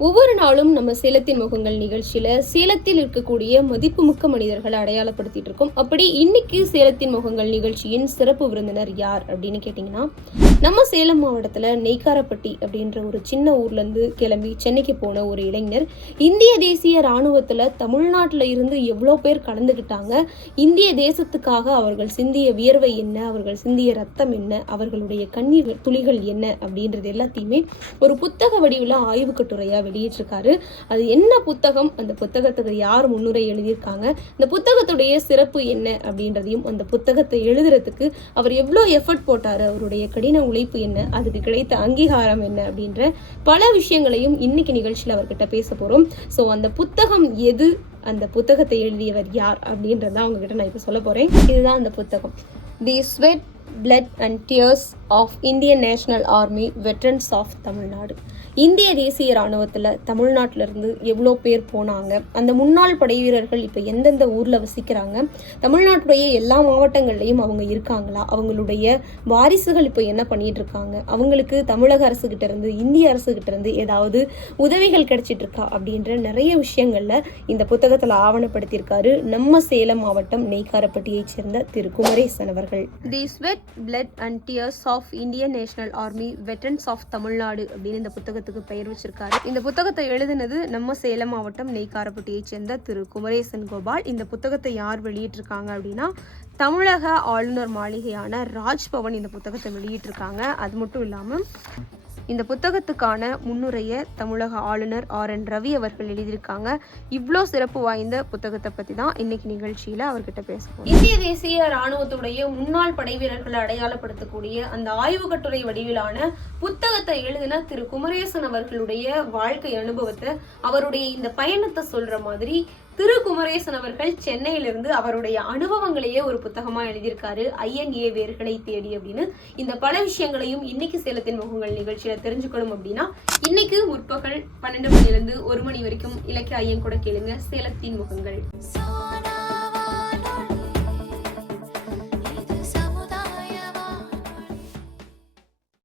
ஒவ்வொரு நாளும் நம்ம சேலத்தின் முகங்கள் நிகழ்ச்சியில சேலத்தில் இருக்கக்கூடிய மதிப்புமிக்க மனிதர்களை அடையாளப்படுத்திட்டு இருக்கோம். அப்படி இன்னைக்கு சேலத்தின் முகங்கள் நிகழ்ச்சியின் சிறப்பு விருந்தினர் யார் அப்படின்னு கேட்டிங்கன்னா நம்ம சேலம் மாவட்டத்துல நெய்க்காரப்பட்டி அப்படின்ற ஒரு சின்ன ஊர்ல இருந்து கிளம்பி சென்னைக்கு போன ஒரு இளைஞர் இந்திய தேசிய ராணுவத்துல தமிழ்நாட்டுல இருந்து எவ்வளோ பேர் கலந்துக்கிட்டாங்க இந்திய தேசத்துக்காக அவர்கள் சிந்திய வியர்வை என்ன அவர்கள் சிந்திய ரத்தம் என்ன அவர்களுடைய கண்ணீர் துளிகள் என்ன அப்படின்றது எல்லாத்தையுமே ஒரு புத்தக வடிவில் ஆய்வு கட்டுரையா வெளியிட்டிருக்காரு. அது என்ன புத்தகம்? அந்த புத்தகத்துக்கு யார் முன்னுரை எழுதியிருக்காங்க? இந்த புத்தகத்துடைய சிறப்பு என்ன அப்படின்றதையும் அந்த புத்தகத்தை எழுதுறதுக்கு அவர் எவ்வளோ எஃபர்ட் போட்டாரு? அவருடைய கடின உழைப்பு என்ன? அதுக்கு கிடைத்த அங்கீகாரம் என்ன? அப்படின்ற பல விஷயங்களையும் இன்னைக்கு நிகழ்ச்சியில் அவர்கிட்ட பேச போறோம். ஸோ அந்த புத்தகம் எது? அந்த புத்தகத்தை எழுதியவர் யார்? அப்படின்றத அவங்ககிட்ட நான் இப்போ சொல்ல போறேன். இதுதான் அந்த புத்தகம். The sweat blood and tears of Indian national army veterans of Tamil Nadu இந்திய தேசிய இராணுவத்தில் தமிழ்நாட்டிலேருந்து எவ்வளோ பேர் போனாங்க? அந்த முன்னாள் படை வீரர்கள் இப்போ எந்தெந்த ஊரில் வசிக்கிறாங்க? தமிழ்நாட்டுடைய எல்லா மாவட்டங்கள்லையும் அவங்க இருக்காங்களா? அவங்களுடைய வாரிசுகள் இப்போ என்ன பண்ணிட்டு இருக்காங்க அவங்களுக்கு தமிழக அரசுகிட்ட இருந்து இந்திய அரசுகிட்ட இருந்து ஏதாவது உதவிகள் கிடைச்சிட்டு இருக்கா அப்படின்ற நிறைய விஷயங்களில் இந்த புத்தகத்தில் ஆவணப்படுத்தியிருக்காரு நம்ம சேலம் மாவட்டம் நெய்க்காரப்பட்டியைச் சேர்ந்த திரு குமரேசன் அவர்கள். The sweat blood and tears of Indian national army veterans of Tamil Nadu அப்படின்னு இந்த புத்தகத்துக்கு பெயர் வச்சிருக்காரு. இந்த புத்தகத்தை எழுதினது நம்ம சேலம் மாவட்டம் நெய்காரப்பட்டியைச் சேர்ந்த திரு. குமரேசன் கோபால். இந்த புத்தகத்தை யார் வெளியிட்டிருக்காங்க அப்படின்னா தமிழக ஆளுநர் மாளிகையான ராஜ்பவன் இந்த புத்தகத்தை வெளியிட்டிருக்காங்க. அது மட்டும் இல்லாமல் இந்த புத்தகத்துக்கான முன்னுரையை தமிழக ஆளுநர் ஆர் என் ரவி அவர்கள் எழுதியிருக்காங்க. இவ்வளோ சிறப்பு வாய்ந்த புத்தகத்தை பற்றி தான் இன்னைக்கு நிகழ்ச்சியில் அவர்கிட்ட பேசுவோம் இந்திய தேசிய ராணுவத்துடைய முன்னாள் படை வீரர்களை அடையாளப்படுத்தக்கூடிய அந்த ஆய்வு கட்டுரை வடிவிலான புத்தகத்தை எழுதின திரு குமரேசன் அவர்களுடைய வாழ்க்கை அனுபவத்தை அவருடைய இந்த பயணத்தை சொல்ற மாதிரி திரு குமரேசன் அவர்கள் சென்னையிலிருந்து அவருடைய அனுபவங்களையே ஒரு புத்தகமா எழுதியிருக்காரு. ஐஎன்ஏ வேர்களை தேடி அப்படின்னு. இந்த பல விஷயங்களையும் இன்னைக்கு சேலத்தின் முகங்கள் நிகழ்ச்சியில தெரிஞ்சுக்கணும் அப்படின்னா இன்னைக்கு முற்பகல் பன்னெண்டு மணிலிருந்து ஒரு மணி வரைக்கும் இலக்கிய ஐயன் கூட கேளுங்க. சேலத்தின் முகங்கள்.